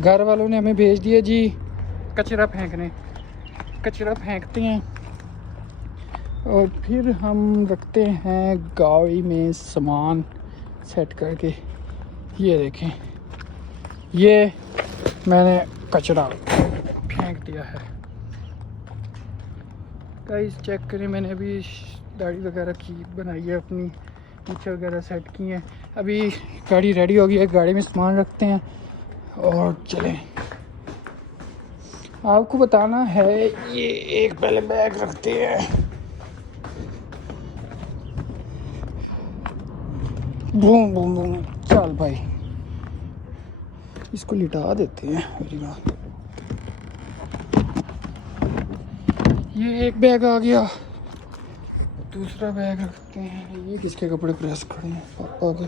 घर वालों ने हमें भेज दिया जी कचरा फेंकने। कचरा फेंकते हैं और फिर हम रखते हैं गाड़ी में सामान सेट करके। ये देखें, ये मैंने कचरा फेंक दिया है। गाइस चेक करें, मैंने अभी दाढ़ी वगैरह की बनाई है, अपनी नीचे वगैरह सेट की हैं। अभी गाड़ी रेडी हो गई है, गाड़ी में सामान रखते हैं और चलें। आपको बताना है, ये एक पहले बैग रखते हैं। बूम बूम बूम, चल भाई इसको लिटा देते हैं। मेरी बात, ये एक बैग आ गया, दूसरा बैग रखते हैं। ये किसके कपड़े प्रेस खड़े हैं? पापा के।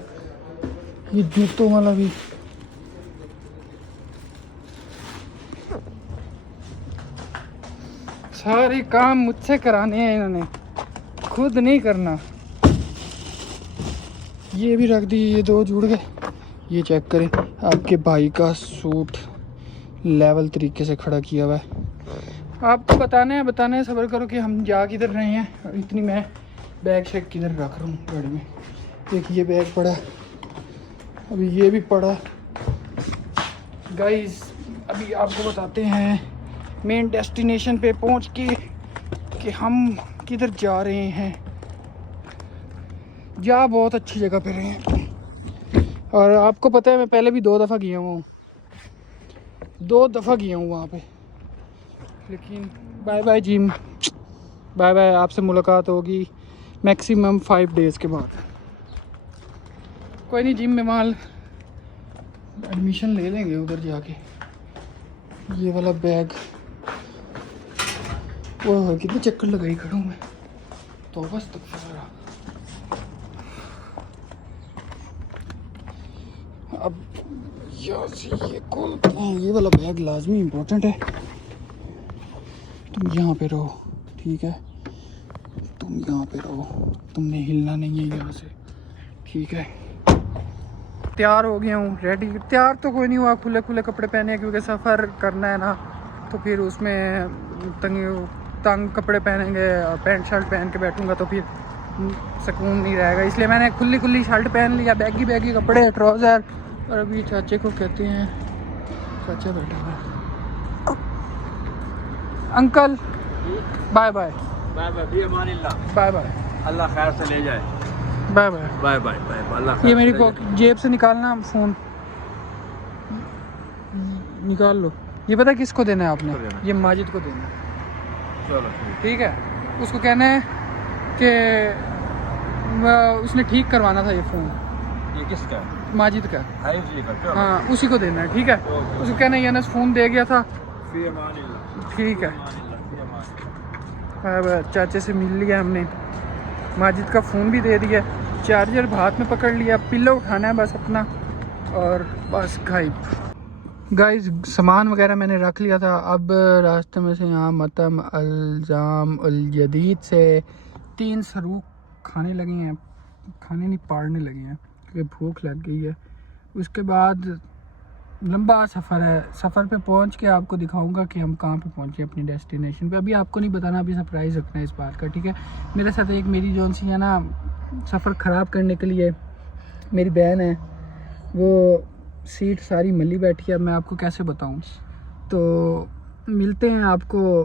ये जूतों वाला भी। सारे काम मुझसे कराने हैं इन्होंने, खुद नहीं करना। ये भी रख दी, ये दो जुड़ गए। ये चेक करें, आपके भाई का सूट लेवल तरीके से खड़ा किया हुआ है। आपको बताना है, सब्र करो कि हम जा किधर रहे हैं। और इतनी मैं बैग शेक किधर रख रहा हूँ गाड़ी में। एक ये बैग पड़ा, अभी ये भी पड़ा। गाइस अभी आपको बताते हैं मेन डेस्टिनेशन पे पहुँच के कि हम किधर जा रहे हैं। जा बहुत अच्छी जगह पे रहे हैं और आपको पता है मैं पहले भी 2 दफ़ा गया हूँ, 2 दफ़ा गया हूँ वहाँ पे। लेकिन bye bye Jim, bye bye. आपसे मुलाकात होगी मैक्सिमम 5 डेज़ के बाद। कोई नहीं, जिम में वहाँ एडमिशन ले लेंगे उधर जाके। ये वाला बैग, वो कितने चक्कर लगाई खड़ा हूँ मैं तो बस तक। अब यहाँ से ये खोलते हैं। ये वाला बैग लाजमी इम्पोर्टेंट है। तुम यहाँ पे रहो, ठीक है? तुम यहाँ पे रहो, तुमने हिलना नहीं है यहाँ से, ठीक है? तैयार हो गया हूँ, रेडी। तैयार तो कोई नहीं हुआ, खुले खुले कपड़े पहने, क्योंकि सफ़र करना है ना, तो फिर उसमें तंग कपड़े पहनेंगे, पैंट शर्ट पहन के बैठूँगा तो फिर सुकून नहीं रहेगा। इसलिए मैंने खुली शर्ट पहन लिया, बैगी कपड़े, ट्राउज़र। और अभी चाचे को कहते हैं, चाचा बैठा हुआ है। Uncle bye bye. Bye bye, bye bye, Allah खैर से ले जाए। Bye bye, bye bye bye, Allah. ये मेरी जेब से निकालना फ़ोन, निकाल लो। ये पता है किसको देना है आपने? ये माजिद को देना है। चलो ठीक है, उसको कहना है कि उसने ठीक करवाना था ये फ़ोन। ये किसका है? माजिद का। का? हाँ, उसी को देना है, ठीक है? उसको कहना है यनस फ़ोन दे गया था। ठीक है, अब चाचे से मिल लिया हमने, माजिद का फ़ोन भी दे दिया, चार्जर हाथ में पकड़ लिया, पिल्लो उठाना है बस अपना और बस गायब। गाइस सामान वगैरह मैंने रख लिया था। अब रास्ते में से यहाँ मतम अल्जाम अल जदीद से 3 सरूख खाने लगे हैं, खाने नहीं पाड़ने लगे हैं क्योंकि भूख लग गई है। उसके बाद लंबा सफ़र है, सफ़र पे पहुँच के आपको दिखाऊंगा कि हम कहाँ पे पहुँचे अपनी डेस्टिनेशन पे। अभी आपको नहीं बताना, अभी सरप्राइज़ रखना है इस बात का, ठीक है? मेरे साथ एक मेरी जोन सी है ना, सफ़र ख़राब करने के लिए मेरी बहन है, वो सीट सारी मली बैठी है। मैं आपको कैसे बताऊं? तो मिलते हैं आपको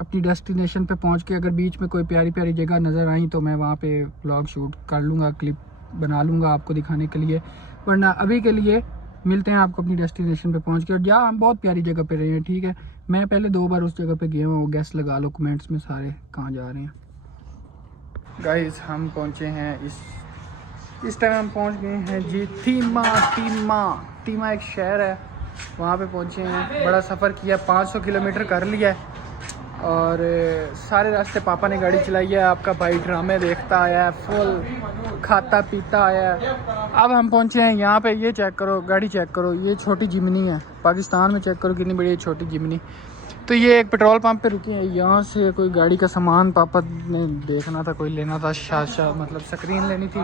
अपनी डेस्टिनेशन पे पहुंच के। अगर बीच में कोई प्यारी प्यारी जगह नज़र आई तो मैं वहाँ पे व्लॉग शूट कर लूँगा, क्लिप बना लूँगा आपको दिखाने के लिए। वरना अभी के लिए मिलते हैं आपको अपनी डेस्टिनेशन पे पहुंच के। और जहाँ हम बहुत प्यारी जगह पे रहे हैं, ठीक है? मैं पहले 2 बार उस जगह पे गया हूँ, गैस लगा लो कमेंट्स में सारे कहाँ जा रहे हैं। गाइस हम पहुँचे हैं, इस टाइम हम पहुंच गए हैं जी टीमा एक शहर है, वहाँ पे पहुंचे हैं। बड़ा सफ़र किया, 500 किलोमीटर कर लिया है और सारे रास्ते पापा ने गाड़ी चलाई है। आपका भाई ड्रामे देखता आया है, फुल खाता पीता आया है। अब हम पहुंचे हैं यहाँ पे। ये चेक करो, गाड़ी चेक करो, ये छोटी जिमनी है। पाकिस्तान में चेक करो कितनी बड़ी छोटी जिमनी। तो ये एक पेट्रोल पंप पे रुके हैं, यहाँ से कोई गाड़ी का सामान पापा ने देखना था, कोई लेना था, शाशा मतलब स्क्रीन लेनी थी।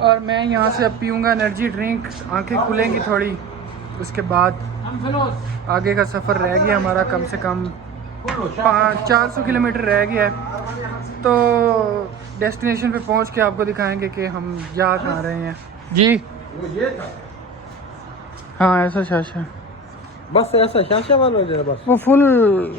और मैं यहाँ से अब पीऊँगा एनर्जी ड्रिंक, आंखें खुलेंगी थोड़ी उसके बाद आगे का सफ़र रह गया हमारा, कम से कम 400 किलोमीटर रह गया है। तो डेस्टिनेशन पे पहुंच के आपको दिखाएंगे कि हम जा कहाँ रहे हैं। जी वो ये था हाँ, ऐसा शाशा बस ऐसा शाशा वाला जरा बस वो फुल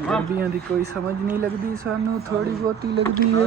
गर्दियां दी कोई समझ नहीं लगती सानू, थोड़ी बहुत ही लगती है।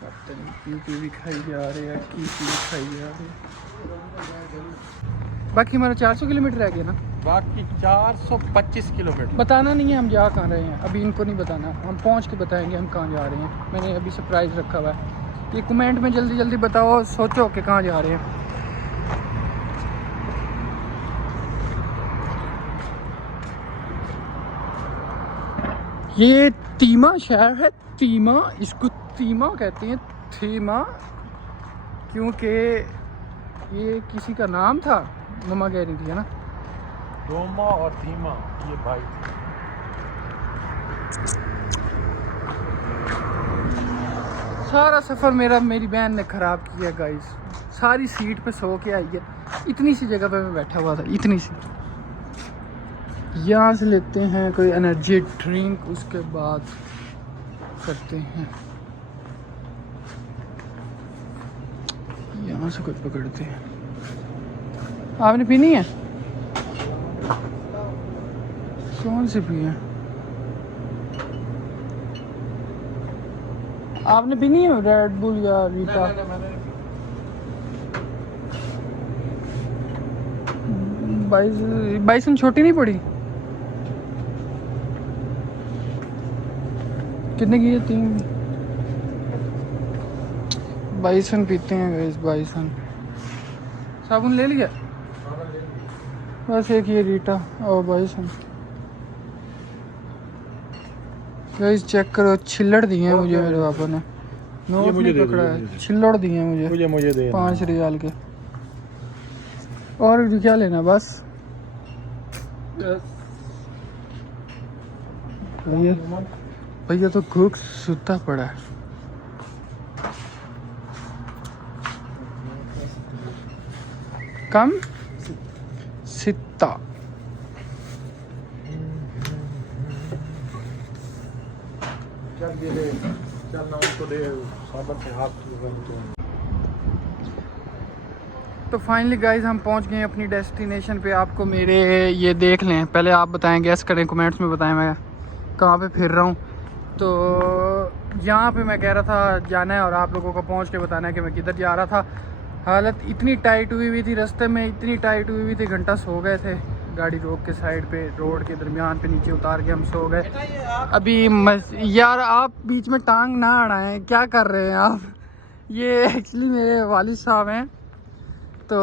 पता नहीं की भी खाई जा रहे हैं, की खाई जा रहे हैं। बाकी हमारा 400 किलोमीटर रह गया ना, बाकी 425 किलोमीटर। बताना नहीं है हम जा कहाँ रहे हैं, अभी इनको नहीं बताना, हम पहुँच के बताएंगे हम कहाँ जा रहे हैं। मैंने अभी सरप्राइज़ रखा हुआ है, ये कमेंट में जल्दी जल्दी बताओ, सोचो कि कहाँ जा रहे हैं। ये तीमा शहर है, तीमा, इसको तीमा कहते हैं, थीमा, क्योंकि ये किसी का नाम था, मम्मा कह रही थी है ना। दोमा और थीमा ये भाई थे। सारा सफ़र मेरी बहन ने ख़राब किया गाइस, सारी सीट पे सो के आई है, इतनी सी जगह पे मैं बैठा हुआ था, इतनी सी। यहाँ से लेते हैं कोई एनर्जी ड्रिंक, उसके बाद करते हैं यहाँ से कुछ पकड़ते हैं। आपने पीनी है? कौन सी पी है? आपने पीनी है रेड बुल या रीटा? बाइसन छोटी नहीं पड़ी? कितने की है? 3 बाइसन पीते हैं गाइस, बाइसन। साबुन ले लिया? बस एक ये रीटा और बाइसन। गाइस चेक करो, छिल्लड़ दिए हैं मुझे मेरे पापा ने, नोट मुझे नहीं पकड़ा है, छिल्लड़ दिए हैं मुझे दे 5 रियाल के। और भी क्या लेना बस? भैया तो कुक सुता पड़ा है। कम सित्ता चल दे चल ना उसको दे साबर से हाथ तो फाइनली गाइस हम पहुंच गए अपनी डेस्टिनेशन पे। आपको मेरे ये देख लें, पहले आप बताएं, गैस करें, कमेंट्स में बताएं मैं कहाँ पे फिर रहा हूँ। तो यहाँ पे मैं कह रहा था जाना है और आप लोगों को पहुँच के बताना है कि मैं किधर जा रहा था। हालत इतनी टाइट हुई हुई थी, रास्ते में इतनी टाइट हुई हुई थी, घंटा सो गए थे, गाड़ी रोक के साइड पे रोड के दरमियान पे नीचे उतार के हम सो गए। अभी यार आप बीच में टांग ना अड़ाएं, क्या कर रहे हैं आप? ये एक्चुअली मेरे वालिद साहब हैं। तो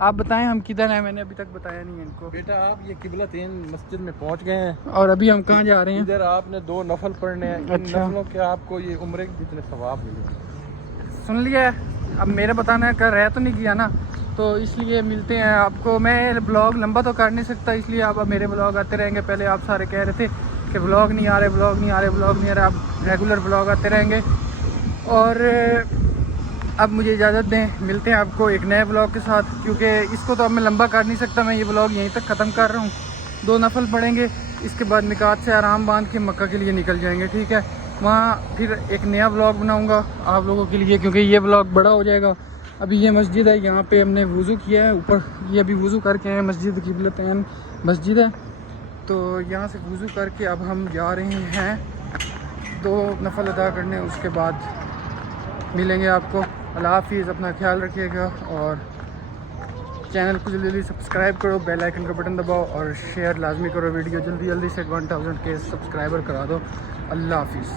आप बताएं हम किधर हैं, मैंने अभी तक बताया नहीं है इनको। बेटा आप ये किबलतैन मस्जिद में पहुंच गए हैं और अभी हम कहाँ जा रहे हैं? इधर आपने 2 नफल पढ़ने हैं। इन अच्छा। नफलों के आपको ये उम्र के जितने सवाब मिलेंगे। सुन लिया है? अब मेरे बताने का रह तो नहीं किया ना, तो इसलिए मिलते हैं आपको। मैं ब्लॉग लंबा तो कर नहीं सकता, इसलिए आप अब मेरे ब्लॉग आते रहेंगे। पहले आप सारे कह रहे थे कि ब्लॉग नहीं आ रहे, ब्लॉग नहीं आ रहे, ब्लॉग नहीं आ रहे, आप रेगुलर ब्लॉग आते रहेंगे। और अब मुझे इजाज़त दें, मिलते हैं आपको एक नए ब्लॉग के साथ, क्योंकि इसको तो अब मैं लंबा कर नहीं सकता। मैं ये ब्लॉग यहीं तक ख़त्म कर रहा हूँ। 2 नफल पढ़ेंगे, इसके बाद मिकात से आराम बांध के मक्का के लिए निकल जाएंगे, ठीक है। वहाँ फिर एक नया ब्लॉग बनाऊँगा आप लोगों के लिए, क्योंकि ये ब्लॉग बड़ा हो जाएगा। अभी ये मस्जिद है, यहाँ पे हमने वज़ू किया है, ऊपर ये अभी वज़ू करके आए, मस्जिद किबलतैन मस्जिद है। तो यहाँ से वज़ू करके अब हम जा रहे हैं 2 नफल अदा करने, उसके बाद मिलेंगे आपको। अल्लाह हाफिज़, अपना ख्याल रखिएगा और चैनल को जल्दी जल्दी सब्सक्राइब करो, बेल आइकन का बटन दबाओ और शेयर लाजमी करो वीडियो। जल्दी जल्दी से 1000 के सब्सक्राइबर करा दो। अल्लाह हाफिज़।